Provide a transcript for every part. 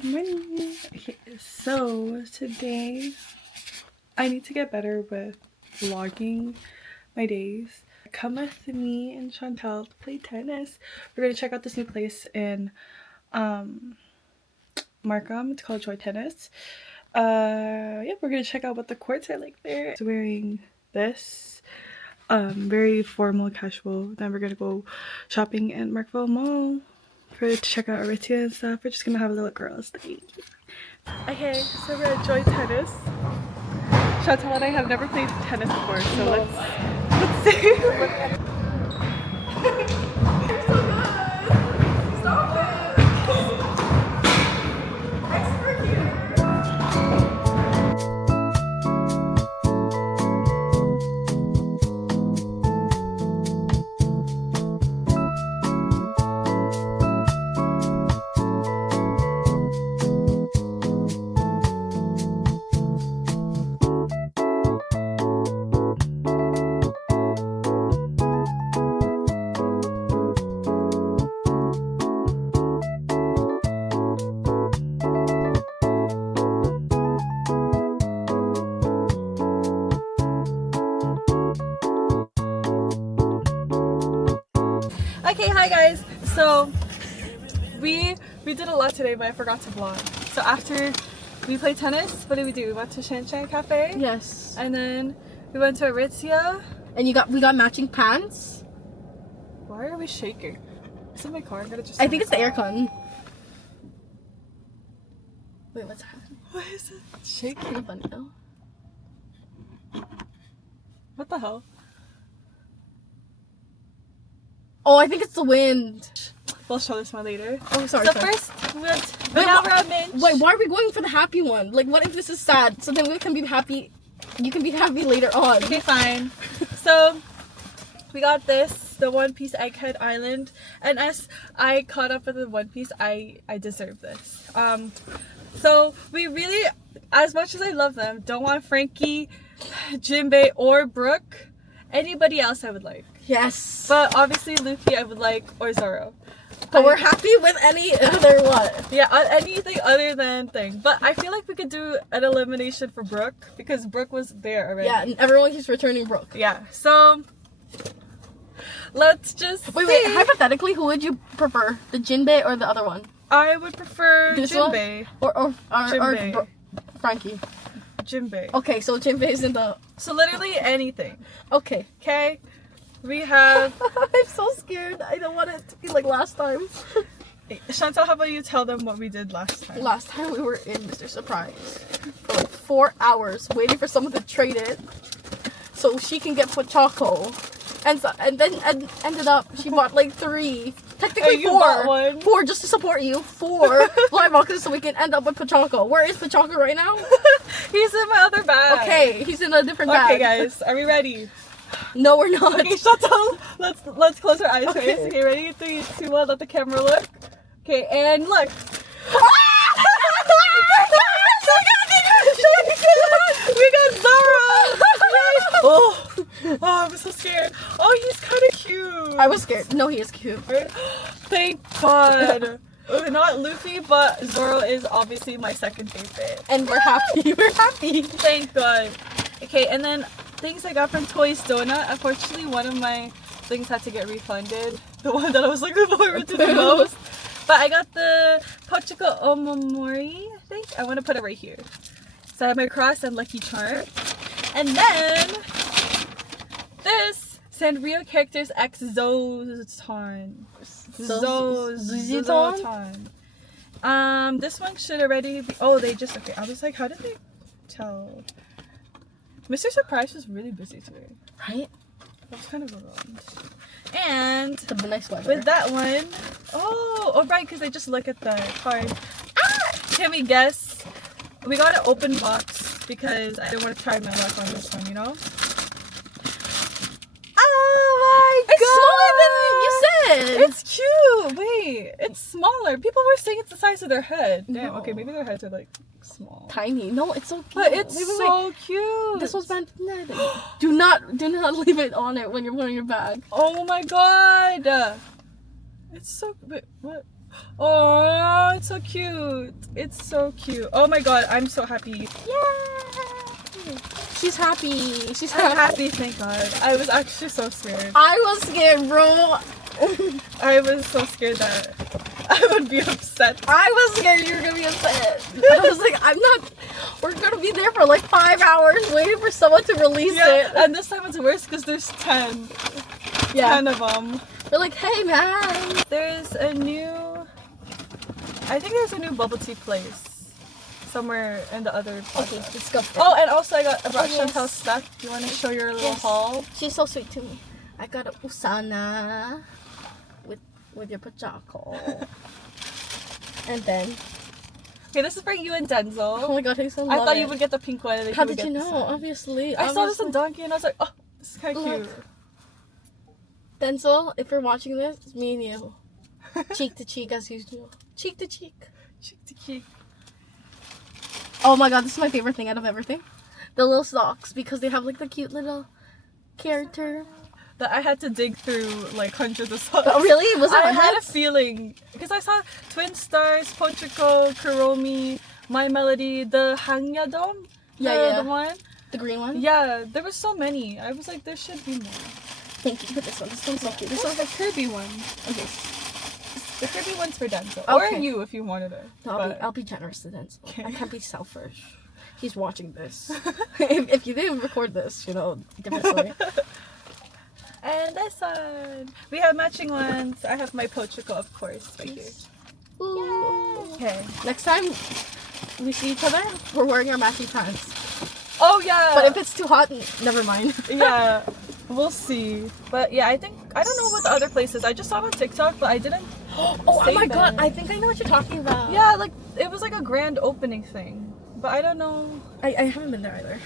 Good morning. Okay, so today I need to get better with vlogging my days. Come with me and Chantelle to play tennis. We're gonna check out this new place in Markham. It's called Joy Tennis. Yeah, we're gonna check out what the courts are like there. So wearing this very formal, casual. Then we're gonna go shopping in Markville Mall to check out Aritzia and stuff. We're just gonna have a little girls' day. Okay, so we're at Joy Tennis. Chantal and I have never played tennis before, so let's see. You're so good. Stop it. Expert here. Okay, hi guys. So we did a lot today, but I forgot to vlog. So after we played tennis, what did we do? We went to Shan Cafe. Yes. And then we went to Aritzia. And we got matching pants. Why are we shaking? Is it my car? I'm gonna just. I think it's the aircon. Wait, what's happening? What is it? Shaking. Kind of funny though. What the hell? Oh, I think it's the wind. We'll show this one later. Oh, sorry. So sorry. first, we went Vanilla Mint. Wait, why are we going for the happy one? Like, what if this is sad? So then we can be happy. You can be happy later on. Okay, fine. So we got this, the One Piece Egghead Island, and as I caught up with the One Piece, I deserve this. So we really, as much as I love them, don't want Frankie, Jinbei, or Brooke. Anybody else I would like. Yes. But obviously Luffy I would like, or Zoro. But we're happy with any other what? Yeah, anything other than thing. But I feel like we could do an elimination for Brooke because Brooke was there already. Yeah, and everyone keeps returning Brooke. Yeah, so let's just Wait, see. hypothetically, who would you prefer? The Jinbei or the other one? I would prefer This Jinbei. Or Jinbei. Frankie. Jinbei. Okay, so Jinbei is in the... So literally anything. Okay. Okay? We have... I'm so scared. I don't want it to be like last time. Chantal, how about you tell them what we did last time? Last time we were in Mr. Surprise for like 4 hours waiting for someone to trade it so she can get Pochaco. And then ended up she bought like 3. Technically you 4. bought one. 4 just to support you. 4 blind boxes so we can end up with Pochaco. Where is Pochaco right now? He's in my other bag. Okay, he's in a different bag. Okay, guys, are we ready? No, we're not. Okay, Chantal, let's close our eyes Okay. first. Okay, ready? 3, 2, 1, let the camera look. Okay, and look. We got Zara! Oh, I'm so scared. Oh, he's kind of cute. I was scared. No, he is cute. Thank God. Not Luffy, but Zoro is obviously my second favorite. And we're happy. We're happy. Thank God. Okay, and then things I got from Toys Donut. Unfortunately, one of my things had to get refunded. The one that I was looking forward to the most. But I got the Pochiko Omamori, I think. I want to put it right here. So I have my cross and lucky charm. And then this Sanrio Characters X Zotan. Zotan. This one should already be. Oh, they just. Okay, I was like, how did they tell? Mr. Surprise was really busy today. Right? That was kind of around. And The nice weather. with that one, oh right, because I just look at the card. Can we guess? We got an open box because I didn't want to try my luck on this one, you know? Oh my god! It's smaller than you said! It's cute! Wait, it's smaller. People were saying it's the size of their head. Damn, No. okay, maybe their heads are like small. Tiny. No, it's so cute. But it's Wait. so cute! This was meant. Do not leave it on it when you're putting your bag. Oh my god! It's so. Wait, what? Oh, it's so cute. It's so cute. Oh my god, I'm so happy. Yay! She's happy. She's I'm happy. happy, thank god. I was actually so scared. I was scared, bro. I was so scared that I would be upset. I was scared you were gonna be upset. I was like, I'm not. We're gonna be there for like 5 hours waiting for someone to release Yeah, it. and this time it's worse because there's 10. Yeah. 10 of them. We're like, hey man. There's a new, I think there's a new bubble tea place somewhere in the other plaza. Okay, let's go. Oh, and also I brought yes. Chantel's stuff. Do you want to show your little Yes. haul? She's so sweet to me. I got a usana with your pachako. And then, Okay, this is for you and Denzel. oh my god, I so I love thought it. you would get the pink one. And How he would did you get know? this one. Obviously. I saw this on obviously. Donkey and I was like, oh, this is kind of Look. cute. Denzel, if you're watching this, it's me and you. Cheek to cheek as usual. Cheek to cheek. Cheek to cheek. Oh my god, this is my favorite thing out of everything. The little socks, because they have like the cute little character. That I had to dig through like hundreds of songs. Oh really? Was it I had a hundreds? feeling because I saw Twin Stars, Ponchico, Kuromi, My Melody, the Hangyadom. Yeah. The one. The green one? Yeah, there were so many. I was like, there should be more. Thank you for this one. This one's so cute. This This one's one's the Kirby one. okay. The Kirby one's for Denzel. Okay. Or you if you wanted it. I'll be generous to Denzel. Okay. I can't be selfish. He's watching this. if you didn't record this, you know, different story. And this one. We have matching ones. I have my Pochico, of course, right here. Ooh. Okay. Next time we see each other, we're wearing our matching pants. Oh yeah. But if it's too hot, never mind. Yeah, we'll see. But yeah, I don't know what the other place is. I just saw it on TikTok, but I didn't. Oh save my god, it. I think I know what you're talking about. Yeah, like it was like a grand opening thing, but I don't know. I haven't been there either.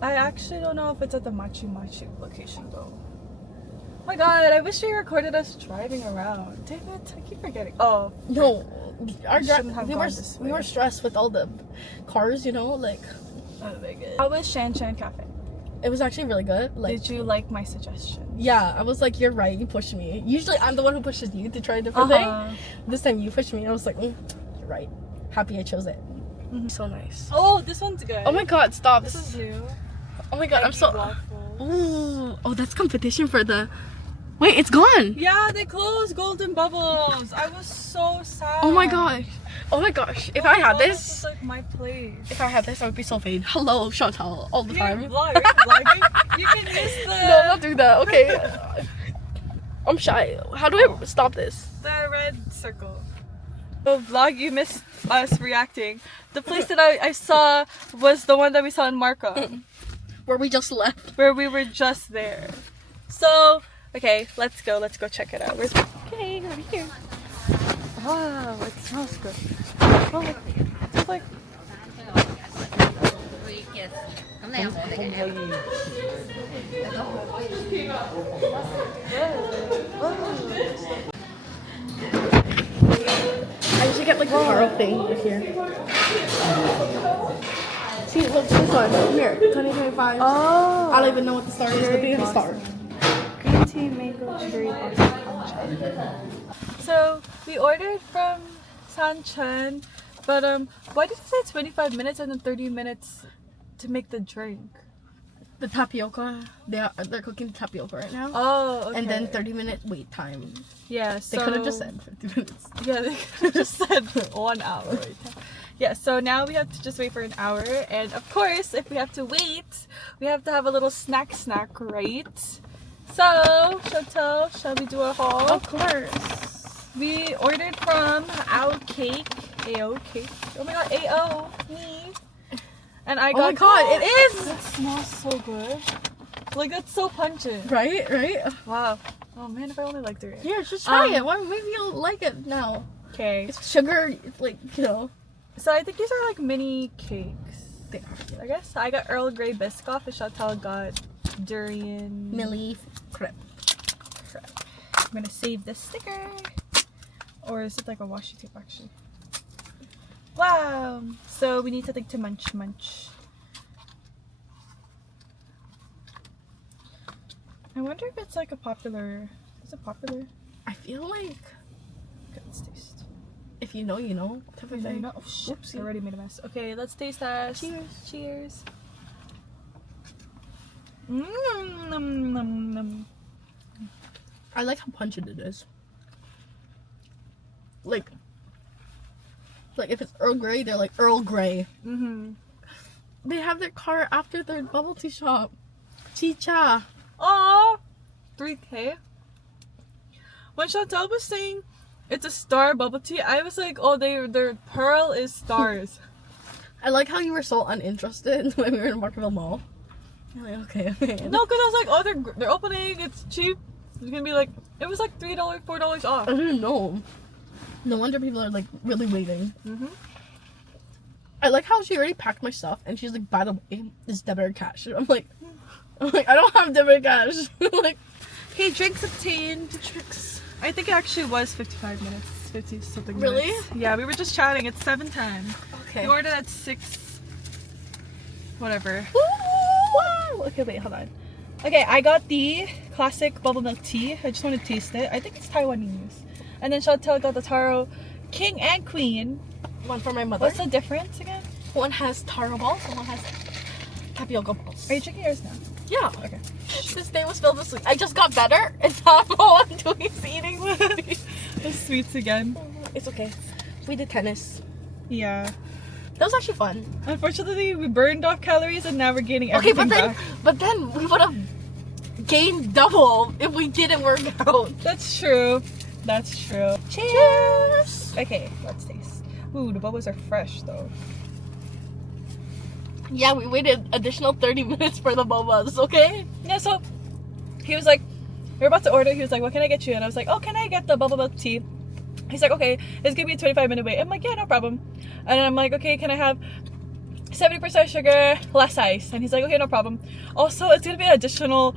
I actually don't know if it's at the Machi Machi location though. Oh my god, I wish we recorded us driving around. Damn it, I keep forgetting. Oh No, our shouldn't have we gone were this we way. were stressed with all the cars, you know, like oh my god. How was Shan Shan Cafe? it was actually really good. Like Did you like my suggestion? yeah, I was like, you're right, you pushed me. Usually I'm the one who pushes you to try a different thing. This time you pushed me. I was like, you're right. Happy I chose it. Mhm. So nice. Oh, this one's good. Oh my god, stop. This is new. Oh my god, I'm so. Waffles. Ooh. Oh, that's competition for the. Wait, it's gone. Yeah, they closed Golden Bubbles. I was so sad. Oh my gosh. Oh my gosh. If I had This this, is like my place. if I had this, I would be so vain. Hello, Chantelle, all the You're time. a vlogger. Are you vlogging? You can miss the No, not do that. Okay. I'm shy. How do I stop this? the red circle. The vlog you missed us reacting. The place that I saw was the one that we saw in Markham, Where we just left. where we were just there. So okay, let's go. Let's go check it out. Where's okay over here? Wow, it smells good. Oh, it's like I should get like the taro thing right here. See, look, this one. Here, 2025. oh. I don't even know what the star is, but they have a star. Green tea, mango, cherry, blossom. So we ordered from Sanchan, but why did you say 25 minutes and then 30 minutes to make the drink? The tapioca. They're cooking the tapioca right now. Oh, okay. And then 30-minute wait time. yeah, so They could have just said 50 minutes. yeah, they could have just said 1 hour. Right now. Yeah, so now we have to just wait for an hour, and of course, if we have to wait, we have to have a little snack, right? So, Chantel, shall we do a haul? Of course. We ordered from AO Cake. AO Cake. Oh my god, AO. Me. And I got. Oh my god, it is! That smells so good. Like, that's so pungent. Right, right? Wow. Oh man, if I only liked it. Here, just try it. Why? Maybe you'll like it now. Okay. It's sugar, it's like, you know. So I think these are like mini cakes. They are. I guess. I got Earl Grey Biscoff and Chantel got durian. Millie crepe. I'm gonna save this sticker. Or is it like a washi tape actually? Wow! So we need something to munch. I wonder if it's like a popular. Is it popular? I feel like Okay, let's taste. if you know, you know. Type of thing. Oh, shit. Oopsie. I already made a mess. Okay, let's taste that. Cheers. Cheers. Mmm. I like how pungent it is. Like if it's Earl Grey, they're like Earl Grey. Mm-hmm. They have their car after their bubble tea shop. Chicha. Aww. 3K. When Chantelle was saying it's a star bubble tea, I was like, oh, their pearl is stars. I like how you were so uninterested when we were in Markerville Mall. You're like, okay. No, because I was like, oh, they're opening, it's cheap. It's gonna be like, it was like $3, $4 off. I didn't know. No wonder people are like really waiting. Mm-hmm. I like how she already packed my stuff and she's like, by the way, this debit or cash. I'm like, I don't have debit or cash. Like, Okay, drinks obtained. Drinks. I think it actually was 55 minutes. 50 something Really? minutes. Yeah, we were just chatting. It's 7:10. okay. You ordered at 6. Whatever. Woo! Okay, wait, hold on. Okay, I got the classic bubble milk tea. I just want to taste it. I think it's Taiwanese. And then Chantel got the taro king and queen. One for my mother. What's the difference again? One has taro balls and one has tapioca balls. Are you drinking yours now? Yeah. Okay. This day was filled with sweets. I just got better and now all I'm doing is eating sweets. The sweets again. It's okay. We did tennis. Yeah. That was actually fun. Unfortunately, we burned off calories and now we're gaining Okay, everything but back. then we would have gained double if we didn't work out. That's true. That's true. Cheers! Okay, let's taste. Ooh, the bubbles are fresh though. Yeah, we waited additional 30 minutes for the bobas, okay? Yeah, so he was like, we were about to order. He was like, what can I get you? And I was like, oh, can I get the bubble milk tea? He's like, okay, it's gonna be a 25-minute wait. I'm like, yeah, no problem. And I'm like, okay, can I have 70% sugar, less ice? And he's like, okay, no problem. Also, it's gonna be an additional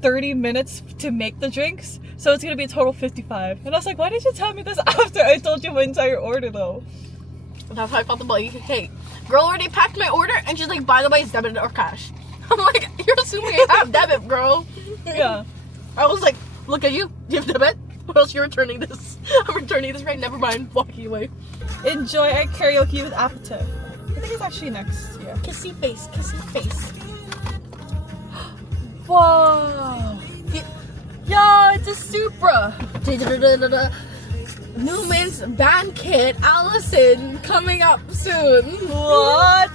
30 minutes to make the drinks, so it's gonna be a total 55. And I was like, why did you tell me this after I told you my entire order though? That's how I felt about you. Hey, girl already packed my order and she's like, by the way, it's debit or cash. I'm like, you're assuming I have debit, girl. Yeah. I was like, look at you. Do you have debit? Or else you're returning this. I'm returning this right. Never mind. Walking away. Enjoy our karaoke with Apata. I think it's actually next. Yeah. Kissy face. Kissy face. Whoa. Yo, it's a Supra. Newman's band kit, Allison, coming up soon. What?